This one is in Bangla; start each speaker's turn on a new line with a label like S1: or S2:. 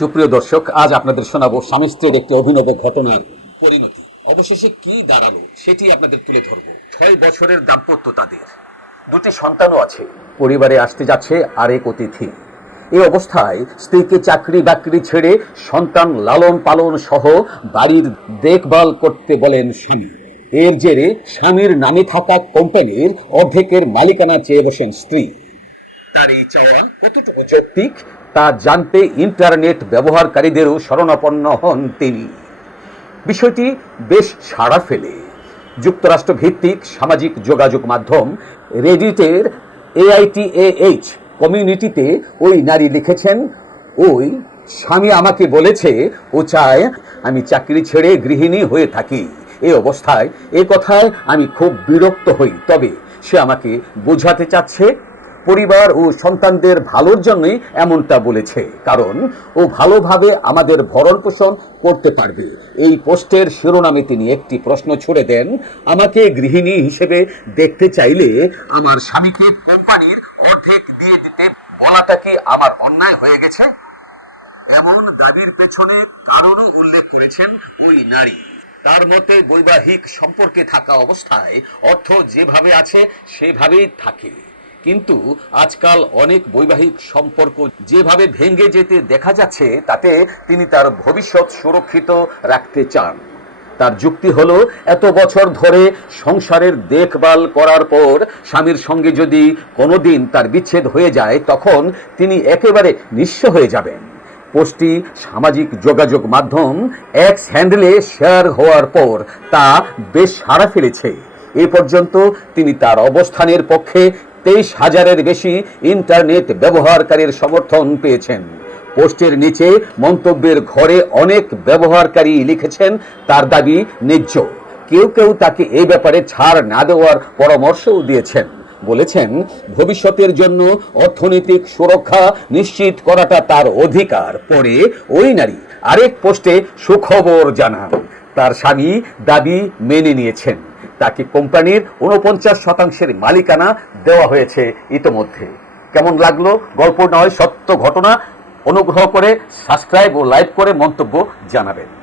S1: সুপ্রিয় দর্শক, আজ আপনাদের শোনাবো স্বামী স্ত্রীর একটি অভিনব ঘটনার পরিণতি। অবশেষে কি দাঁড়াল সেটি আপনাদের তুলে ধরবো। ছয় বছরের দাম্পত্য তাদের। দুটি সন্তানও আছে। পরিবারে আসতে যাচ্ছে আরেক অতিথি। এই অবস্থায় স্ত্রীকে চাকরি বাকরি ছেড়ে সন্তান লালন পালন সহ বাড়ির দেখভাল করতে বলেন স্বামী। এর জেরে স্বামীর নামে থাকা কোম্পানির অর্ধেকের মালিকানা চেয়ে বসেন স্ত্রী। তার এই চাওয়া কতটুকু যৌক্তিক? তা জানতে ইন্টারনেট ব্যবহারকারীদেরও শরণাপন্ন হন তিনি। বিষয়টি বেশ সাড়া ফেলে। যুক্তরাষ্ট্র ভিত্তিক সামাজিক যোগাযোগ মাধ্যম রেডিটের এআইটিএইচ কমিউনিটিতে ওই নারী লিখেছেন, ওই স্বামী আমাকে বলেছে, ও চায় আমি চাকরি ছেড়ে গৃহিণী হয়ে থাকি। এই অবস্থায় এ কথায় আমি খুব বিরক্ত হই। তবে সে আমাকে বোঝাতে চাচ্ছে পরিবার ও সন্তানদের ভালোর জন্যই এমনটা বলেছে। কারণ, ও ভালোভাবে আমাদের ভরণ পোষণ করতে পারবে। এই পোস্টের শিরোনামে তিনি একটি প্রশ্ন ছুড়ে দেন, আমাকে গৃহিণী হিসেবে দেখতে চাইলে আমার স্বামীকে কোম্পানির অর্ধেক দিয়ে দিতে বলাটা কি আমার অন্যায় হয়ে গেছে? এমন দাবির পেছনে কারণও উল্লেখ করেছেন ওই নারী। তার মতে, বৈবাহিক সম্পর্কে থাকা অবস্থায় অর্থ যেভাবে আছে, সেভাবেই থাকে। কিন্তু আজকাল অনেক বৈবাহিক সম্পর্ক যেভাবে ভেঙে যেতে দেখা যাচ্ছে, তাতে তিনি তার ভবিষ্যৎ সুরক্ষিত রাখতে চান। তার যুক্তি হলো, এত বছর ধরে সংসারের দেখভাল করার পর স্বামীর সঙ্গে যদি কোনোদিন তার বিচ্ছেদ হয়ে যায়, তখন তিনি একেবারে নিঃস্ব হয়ে যাবেন। পোস্টটি সামাজিক যোগাযোগ মাধ্যম এক্স হ্যান্ডেলে শেয়ার হওয়ার পর তা বেশ সাড়া ফেলেছে। এ পর্যন্ত তিনি তার অবস্থানের পক্ষে তেইশ হাজারের বেশি ইন্টারনেট ব্যবহারকারীর সমর্থন পেয়েছেন। পোস্টের নিচে মন্তব্যের ঘরে অনেক ব্যবহারকারী লিখেছেন, তার দাবি ন্যায্য। কেউ কেউ তাকে এই ব্যাপারে ছাড় না দেওয়ার পরামর্শও দিয়েছেন। বলেছেন, ভবিষ্যতের জন্য অর্থনৈতিক সুরক্ষা নিশ্চিত করাটা তার অধিকার। পরে ওই নারী আরেক পোস্টে সুখবর জানান। তার স্বামী দাবি মেনে নিয়েছেন। তাকে কোম্পানির উনপঞ্চাশ শতাংশের মালিকানা দেওয়া হয়েছে ইতোমধ্যে। কেমন লাগল? গল্প নয়, সত্য ঘটনা। অনুগ্রহ করে সাবস্ক্রাইব ও লাইক করে মন্তব্য জানাবেন।